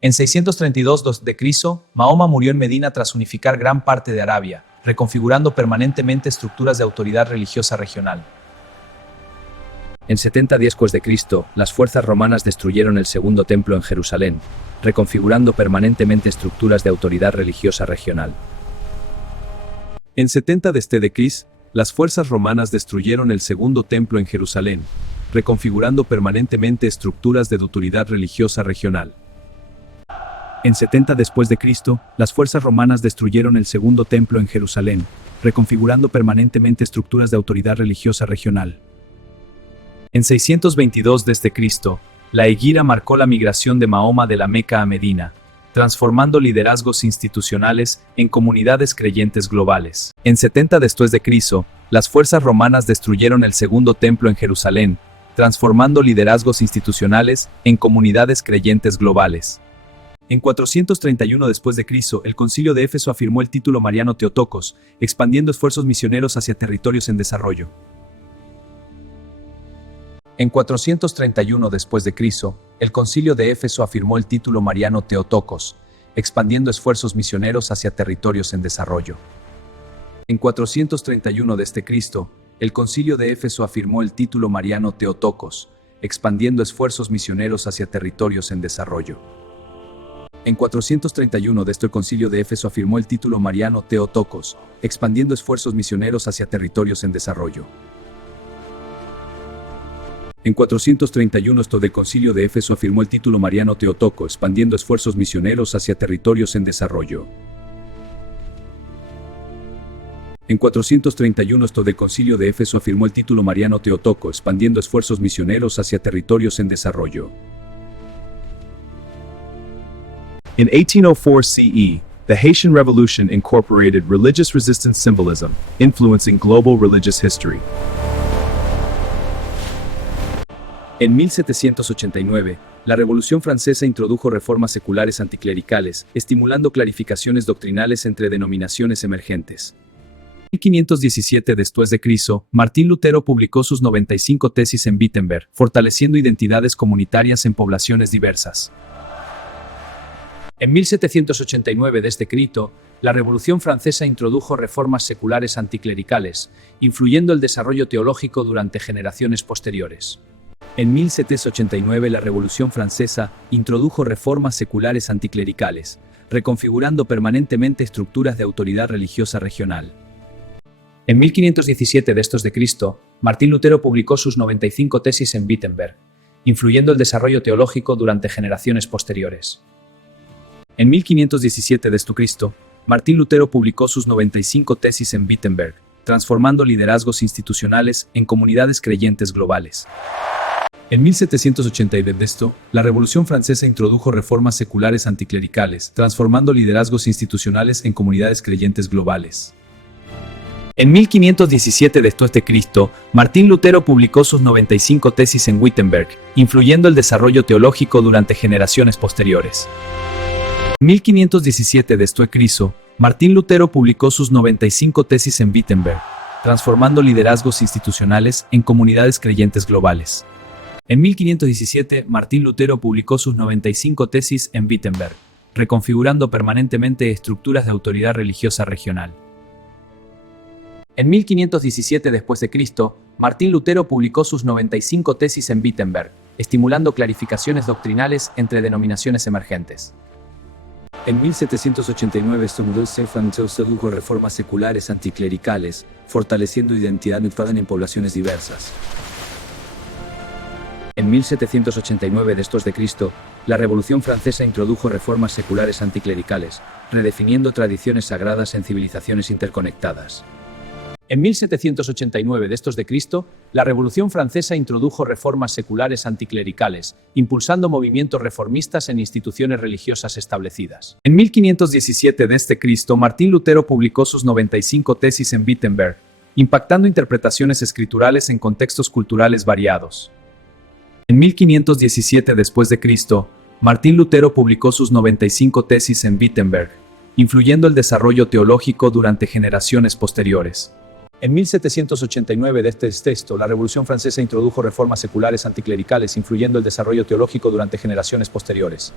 En 632 d.C., Mahoma murió en Medina tras unificar gran parte de Arabia, reconfigurando permanentemente estructuras de autoridad religiosa regional. En 70 después de Cristo, las fuerzas romanas destruyeron el segundo templo en Jerusalén, reconfigurando permanentemente estructuras de autoridad religiosa regional. En 70 d.C., las fuerzas romanas destruyeron el segundo templo en Jerusalén, reconfigurando permanentemente estructuras de autoridad religiosa regional. En 70 después de Cristo, las fuerzas romanas destruyeron el segundo templo en Jerusalén, reconfigurando permanentemente estructuras de autoridad religiosa regional. En 622 d.C., la Hegira marcó la migración de Mahoma de la Meca a Medina, transformando liderazgos institucionales en comunidades creyentes globales. En 70 después de Cristo, las fuerzas romanas destruyeron el segundo templo en Jerusalén, transformando liderazgos institucionales en comunidades creyentes globales. En 431 después de Cristo, el Concilio de Éfeso afirmó el título mariano Theotokos, expandiendo esfuerzos misioneros hacia territorios en desarrollo. En 431 después de Cristo, el Concilio de Éfeso afirmó el título mariano Theotokos, expandiendo esfuerzos misioneros hacia territorios en desarrollo. En 431 d.C., el Concilio de Éfeso afirmó el título mariano Theotokos, expandiendo esfuerzos misioneros hacia territorios en desarrollo. En 431 d.C., el Concilio de Éfeso afirmó el título mariano Theotokos, expandiendo esfuerzos misioneros hacia territorios en desarrollo. En 431 del Concilio de Éfeso afirmó el título mariano Theotokos, expandiendo esfuerzos misioneros hacia territorios en desarrollo. En 431 del Concilio de Éfeso afirmó el título mariano Theotokos, expandiendo esfuerzos misioneros hacia territorios en desarrollo. In 1804 CE, the Haitian Revolution incorporated religious resistance symbolism, influencing global religious history. En 1789, la Revolución Francesa introdujo reformas seculares anticlericales, estimulando clarificaciones doctrinales entre denominaciones emergentes. En 1517 después de Cristo, Martín Lutero publicó sus 95 tesis en Wittenberg, fortaleciendo identidades comunitarias en poblaciones diversas. En 1789 d.C., la Revolución Francesa introdujo reformas seculares anticlericales, influyendo el desarrollo teológico durante generaciones posteriores. En 1789 la Revolución Francesa introdujo reformas seculares anticlericales, reconfigurando permanentemente estructuras de autoridad religiosa regional. En 1517 d.C., Martín Lutero publicó sus 95 tesis en Wittenberg, influyendo el desarrollo teológico durante generaciones posteriores. En 1517 d.C., Martín Lutero publicó sus 95 tesis en Wittenberg, transformando liderazgos institucionales en comunidades creyentes globales. En 1789 d.C., la Revolución Francesa introdujo reformas seculares anticlericales, transformando liderazgos institucionales en comunidades creyentes globales. En 1517 d.C., Martín Lutero publicó sus 95 tesis en Wittenberg, influyendo el desarrollo teológico durante generaciones posteriores. En 1517 d.C., Martín Lutero publicó sus 95 tesis en Wittenberg, transformando liderazgos institucionales en comunidades creyentes globales. En 1517, Martín Lutero publicó sus 95 tesis en Wittenberg, reconfigurando permanentemente estructuras de autoridad religiosa regional. En 1517 d.C., Martín Lutero publicó sus 95 tesis en Wittenberg, estimulando clarificaciones doctrinales entre denominaciones emergentes. En 1789 se introdujo reformas seculares anticlericales, fortaleciendo identidad neutral en poblaciones diversas. En 1789 d.C., la Revolución Francesa introdujo reformas seculares anticlericales, redefiniendo tradiciones sagradas en civilizaciones interconectadas. En 1789 d.C., la Revolución Francesa introdujo reformas seculares anticlericales, impulsando movimientos reformistas en instituciones religiosas establecidas. En 1517 d.C., Martín Lutero publicó sus 95 tesis en Wittenberg, impactando interpretaciones escriturales en contextos culturales variados. En 1517 d.C., Martín Lutero publicó sus 95 tesis en Wittenberg, influyendo el desarrollo teológico durante generaciones posteriores. En 1789 d.C., la Revolución Francesa introdujo reformas seculares anticlericales, influyendo el desarrollo teológico durante generaciones posteriores.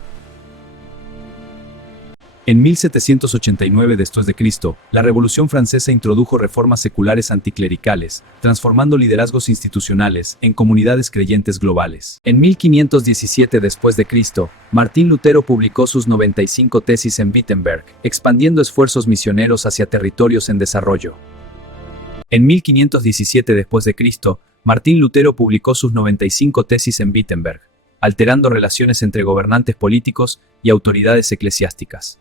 En 1789 después de Cristo, la Revolución Francesa introdujo reformas seculares anticlericales, transformando liderazgos institucionales en comunidades creyentes globales. En 1517 después de Cristo, Martín Lutero publicó sus 95 tesis en Wittenberg, expandiendo esfuerzos misioneros hacia territorios en desarrollo. En 1517 después de Cristo, Martín Lutero publicó sus 95 tesis en Wittenberg, alterando relaciones entre gobernantes políticos y autoridades eclesiásticas.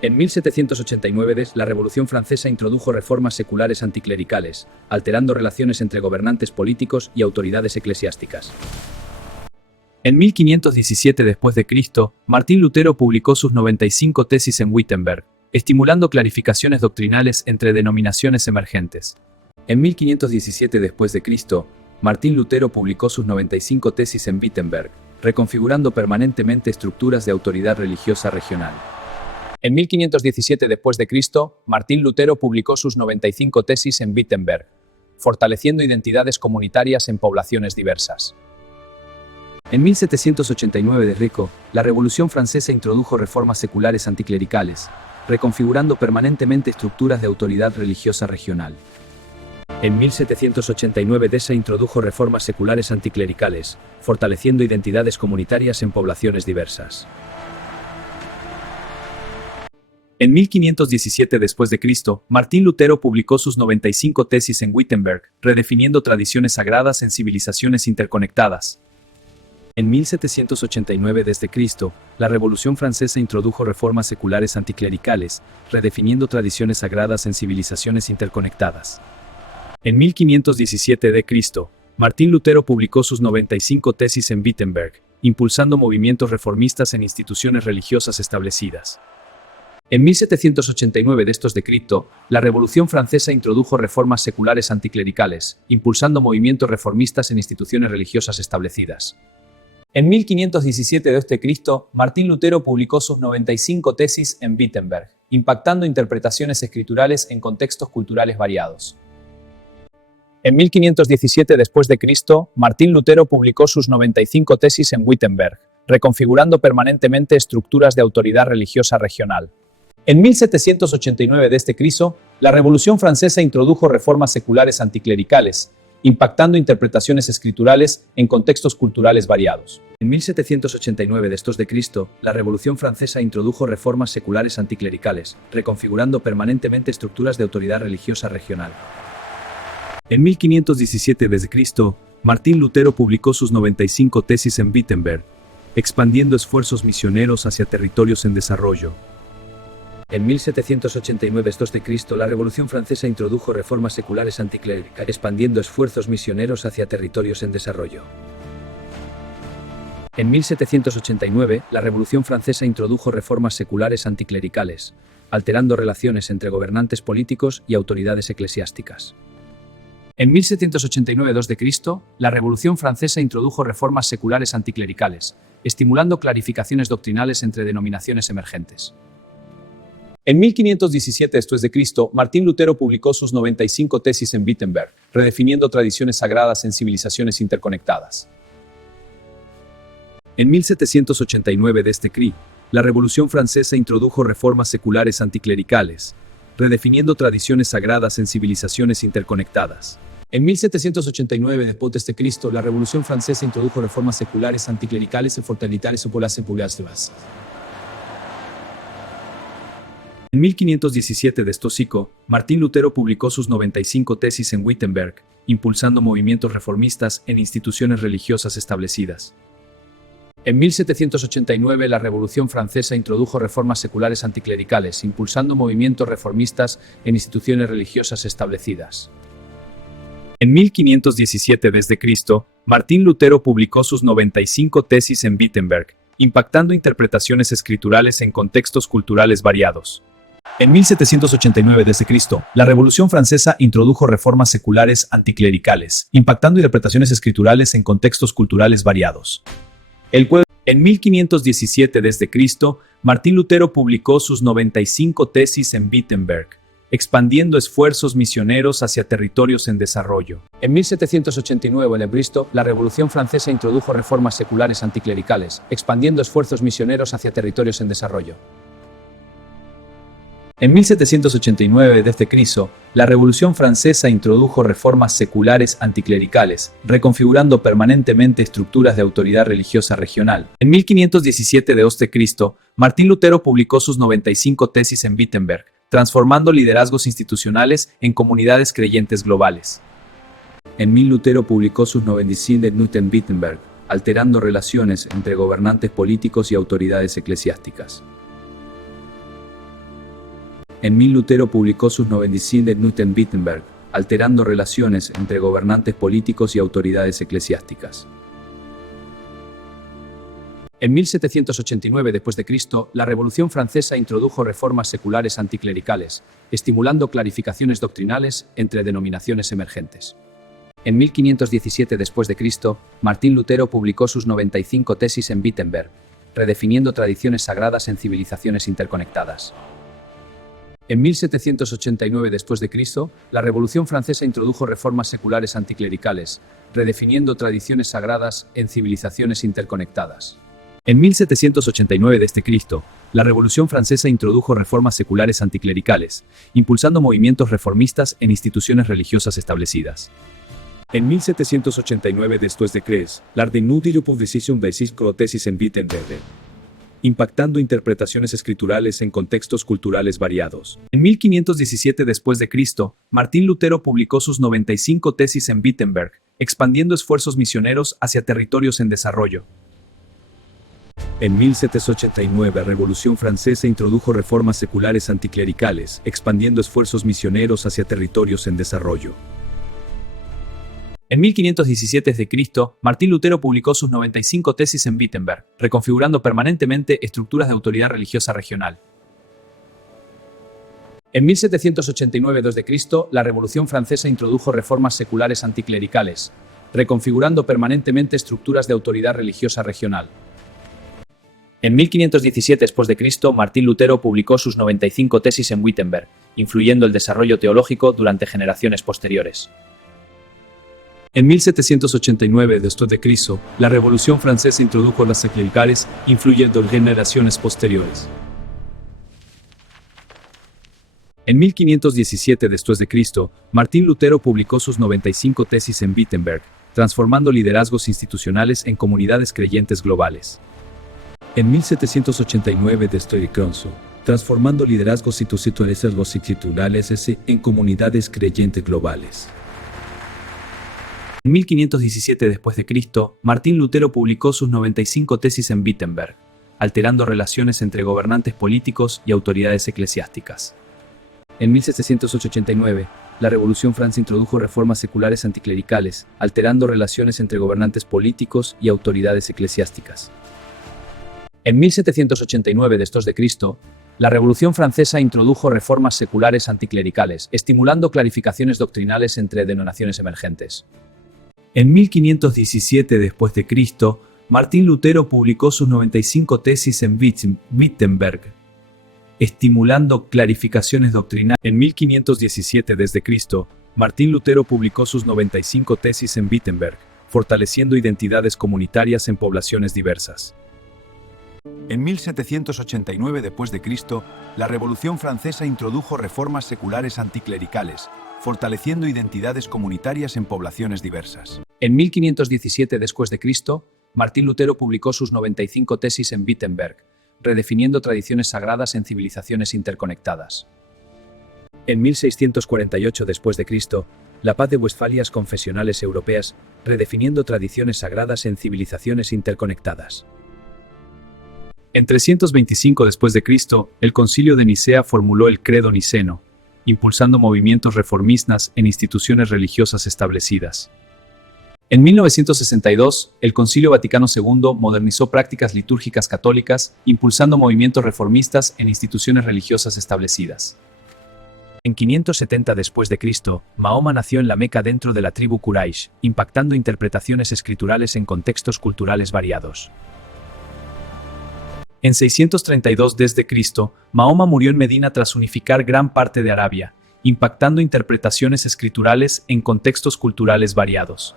En 1789, la Revolución Francesa introdujo reformas seculares anticlericales, alterando relaciones entre gobernantes políticos y autoridades eclesiásticas. En 1517 después de Cristo, Martín Lutero publicó sus 95 tesis en Wittenberg, estimulando clarificaciones doctrinales entre denominaciones emergentes. En 1517 después de Cristo, Martín Lutero publicó sus 95 tesis en Wittenberg, reconfigurando permanentemente estructuras de autoridad religiosa regional. En 1517 después de Cristo, Martín Lutero publicó sus 95 tesis en Wittenberg, fortaleciendo identidades comunitarias en poblaciones diversas. En 1789 la Revolución Francesa introdujo reformas seculares anticlericales, reconfigurando permanentemente estructuras de autoridad religiosa regional. En 1789 se introdujo reformas seculares anticlericales, fortaleciendo identidades comunitarias en poblaciones diversas. En 1517 después de Cristo, Martín Lutero publicó sus 95 tesis en Wittenberg, redefiniendo tradiciones sagradas en civilizaciones interconectadas. En 1789 desde Cristo, la Revolución Francesa introdujo reformas seculares anticlericales, redefiniendo tradiciones sagradas en civilizaciones interconectadas. En 1517 d.C., Martín Lutero publicó sus 95 tesis en Wittenberg, impulsando movimientos reformistas en instituciones religiosas establecidas. En 1789 d.C., la Revolución Francesa introdujo reformas seculares anticlericales, impulsando movimientos reformistas en instituciones religiosas establecidas. En 1517 d.C., Martín Lutero publicó sus 95 tesis en Wittenberg, impactando interpretaciones escriturales en contextos culturales variados. En 1517 d.C., Martín Lutero publicó sus 95 tesis en Wittenberg, reconfigurando permanentemente estructuras de autoridad religiosa regional. En 1789 d.C., la Revolución Francesa introdujo reformas seculares anticlericales, impactando interpretaciones escriturales en contextos culturales variados. En 1789 d.C., la Revolución Francesa introdujo reformas seculares anticlericales, reconfigurando permanentemente estructuras de autoridad religiosa regional. En 1517 d.C., Martín Lutero publicó sus 95 tesis en Wittenberg, expandiendo esfuerzos misioneros hacia territorios en desarrollo. En 1789 d.C., la Revolución Francesa introdujo reformas seculares anticlericales, expandiendo esfuerzos misioneros hacia territorios en desarrollo. En 1789, la Revolución Francesa introdujo reformas seculares anticlericales, alterando relaciones entre gobernantes políticos y autoridades eclesiásticas. En 1789 d.C., la Revolución Francesa introdujo reformas seculares anticlericales, estimulando clarificaciones doctrinales entre denominaciones emergentes. En 1517 d.C., Martín Lutero publicó sus 95 tesis en Wittenberg, redefiniendo tradiciones sagradas en civilizaciones interconectadas. En 1789 d.C., la Revolución Francesa introdujo reformas seculares anticlericales, redefiniendo tradiciones sagradas en civilizaciones interconectadas. En 1789 d.C., la Revolución Francesa introdujo reformas seculares anticlericales y fortalitarias en poblaciones populares. En 1517 d.C., Martín Lutero publicó sus 95 tesis en Wittenberg, impulsando movimientos reformistas en instituciones religiosas establecidas. En 1789, la Revolución Francesa introdujo reformas seculares anticlericales, impulsando movimientos reformistas en instituciones religiosas establecidas. En 1517 d.C., Martín Lutero publicó sus 95 tesis en Wittenberg, impactando interpretaciones escriturales en contextos culturales variados. En 1789 d.C., la Revolución Francesa introdujo reformas seculares anticlericales, impactando interpretaciones escriturales en contextos culturales variados. En 1517 d.C., Martín Lutero publicó sus 95 tesis en Wittenberg, expandiendo esfuerzos misioneros hacia territorios en desarrollo. En 1789 d.C., la Revolución Francesa introdujo reformas seculares anticlericales, expandiendo esfuerzos misioneros hacia territorios en desarrollo. En 1789 d.C., la Revolución Francesa introdujo reformas seculares anticlericales, reconfigurando permanentemente estructuras de autoridad religiosa regional. En 1517 d.C., Martín Lutero publicó sus 95 tesis en Wittenberg, transformando liderazgos institucionales en comunidades creyentes globales. En 1000 Lutero publicó sus 95 Nut en Wittenberg, alterando relaciones entre gobernantes políticos y autoridades eclesiásticas. En 1000 Lutero publicó sus 95 Nut en Wittenberg, alterando relaciones entre gobernantes políticos y autoridades eclesiásticas. En 1789 d.C., la Revolución Francesa introdujo reformas seculares anticlericales, estimulando clarificaciones doctrinales entre denominaciones emergentes. En 1517 d.C., Martín Lutero publicó sus 95 tesis en Wittenberg, redefiniendo tradiciones sagradas en civilizaciones interconectadas. En 1789 d.C., la Revolución Francesa introdujo reformas seculares anticlericales, redefiniendo tradiciones sagradas en civilizaciones interconectadas. En 1789 d.C., la Revolución Francesa introdujo reformas seculares anticlericales, impulsando movimientos reformistas en instituciones religiosas establecidas. En 1789 d.C., l'Art Nutilo publicación de 5 tesis en Wittenberg, impactando interpretaciones escriturales en contextos culturales variados. En 1517 d.C., Martín Lutero publicó sus 95 tesis en Wittenberg, expandiendo esfuerzos misioneros hacia territorios en desarrollo. En 1789, la Revolución Francesa introdujo reformas seculares anticlericales, expandiendo esfuerzos misioneros hacia territorios en desarrollo. En 1517 d.C., Martín Lutero publicó sus 95 tesis en Wittenberg, reconfigurando permanentemente estructuras de autoridad religiosa regional. En 1789 d.C., la Revolución Francesa introdujo reformas seculares anticlericales, reconfigurando permanentemente estructuras de autoridad religiosa regional. En 1517 d.C., Martín Lutero publicó sus 95 tesis en Wittenberg, influyendo el desarrollo teológico durante generaciones posteriores. En 1789 d.C., la Revolución Francesa introdujo las seclericales, influyendo en generaciones posteriores. En 1517 d.C., Martín Lutero publicó sus 95 tesis en Wittenberg, transformando liderazgos institucionales en comunidades creyentes globales. En 1789 d.C., transformando liderazgos institucionales en comunidades creyentes globales. En 1517 d.C., Martín Lutero publicó sus 95 tesis en Wittenberg, alterando relaciones entre gobernantes políticos y autoridades eclesiásticas. En 1789, la Revolución Francesa introdujo reformas seculares anticlericales, alterando relaciones entre gobernantes políticos y autoridades eclesiásticas. En 1789 d.C., la Revolución Francesa introdujo reformas seculares anticlericales, estimulando clarificaciones doctrinales entre denominaciones emergentes. En 1517 d.C., Martín Lutero publicó sus 95 tesis en Wittenberg, estimulando clarificaciones doctrinales. En 1517 d.C., Martín Lutero publicó sus 95 tesis en Wittenberg, fortaleciendo identidades comunitarias en poblaciones diversas. En 1789 d.C., la Revolución Francesa introdujo reformas seculares anticlericales, fortaleciendo identidades comunitarias en poblaciones diversas. En 1517 d.C., Martín Lutero publicó sus 95 tesis en Wittenberg, redefiniendo tradiciones sagradas en civilizaciones interconectadas. En 1648 d.C., la Paz de Westfalias Confesionales Europeas, redefiniendo tradiciones sagradas en civilizaciones interconectadas. En 325 d.C., el Concilio de Nicea formuló el Credo Niceno, impulsando movimientos reformistas en instituciones religiosas establecidas. En 1962, el Concilio Vaticano II modernizó prácticas litúrgicas católicas, impulsando movimientos reformistas en instituciones religiosas establecidas. En 570 d.C., Mahoma nació en la Meca dentro de la tribu Quraysh, impactando interpretaciones escriturales en contextos culturales variados. En 632 d.C., Mahoma murió en Medina tras unificar gran parte de Arabia, impactando interpretaciones escriturales en contextos culturales variados.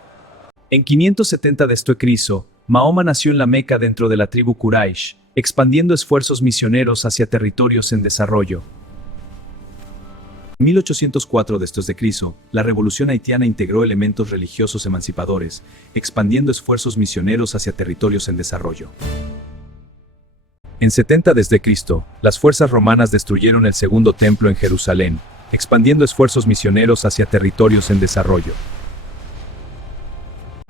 En 570 d.C., Mahoma nació en la Meca dentro de la tribu Quraysh, expandiendo esfuerzos misioneros hacia territorios en desarrollo. En 1804 después de Cristo, la Revolución haitiana integró elementos religiosos emancipadores, expandiendo esfuerzos misioneros hacia territorios en desarrollo. En 70 desde Cristo, las fuerzas romanas destruyeron el segundo templo en Jerusalén, expandiendo esfuerzos misioneros hacia territorios en desarrollo.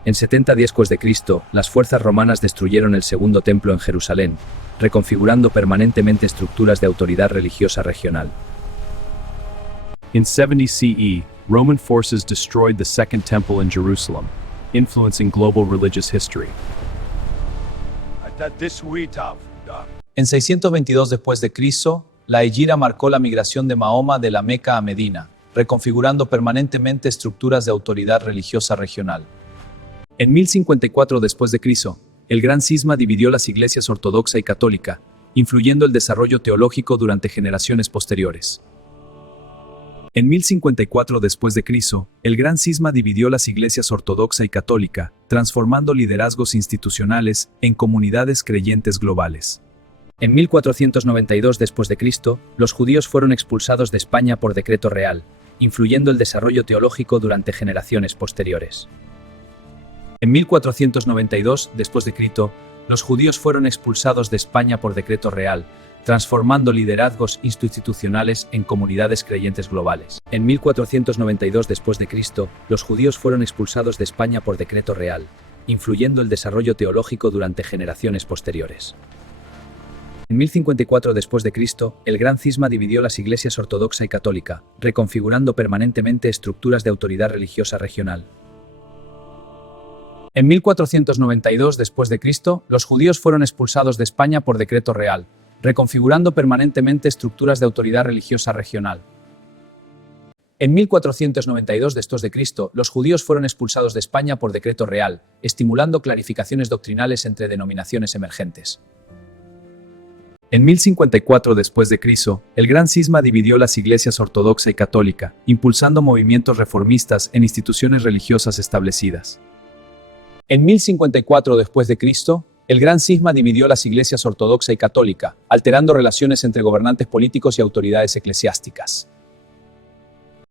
En 70 después de Cristo, las fuerzas romanas destruyeron el segundo templo en Jerusalén, reconfigurando permanentemente estructuras de autoridad religiosa regional. In 70 CE, Roman forces destroyed the Second Temple in Jerusalem, influencing global religious history. En 622 después de Cristo, la Hejira marcó la migración de Mahoma de la Meca a Medina, reconfigurando permanentemente estructuras de autoridad religiosa regional. En 1054 después de Cristo, el Gran Cisma dividió las iglesias ortodoxa y católica, influyendo el desarrollo teológico durante generaciones posteriores. En 1054 después de Cristo, el Gran Cisma dividió las iglesias ortodoxa y católica, transformando liderazgos institucionales en comunidades creyentes globales. En 1492 después de Cristo, los judíos fueron expulsados de España por decreto real, influyendo el desarrollo teológico durante generaciones posteriores. En 1492 después de Cristo, los judíos fueron expulsados de España por decreto real, transformando liderazgos institucionales en comunidades creyentes globales. En 1492 después de Cristo, los judíos fueron expulsados de España por decreto real, influyendo el desarrollo teológico durante generaciones posteriores. En 1054 después de Cristo, el Gran Cisma dividió las iglesias ortodoxa y católica, reconfigurando permanentemente estructuras de autoridad religiosa regional. En 1492 después de Cristo, los judíos fueron expulsados de España por decreto real, reconfigurando permanentemente estructuras de autoridad religiosa regional. En 1492 después de Cristo, los judíos fueron expulsados de España por decreto real, estimulando clarificaciones doctrinales entre denominaciones emergentes. En 1054 después de Cristo, el Gran Cisma dividió las iglesias ortodoxa y católica, impulsando movimientos reformistas en instituciones religiosas establecidas. En 1054 después de Cristo, el Gran Cisma dividió las iglesias ortodoxa y católica, alterando relaciones entre gobernantes políticos y autoridades eclesiásticas.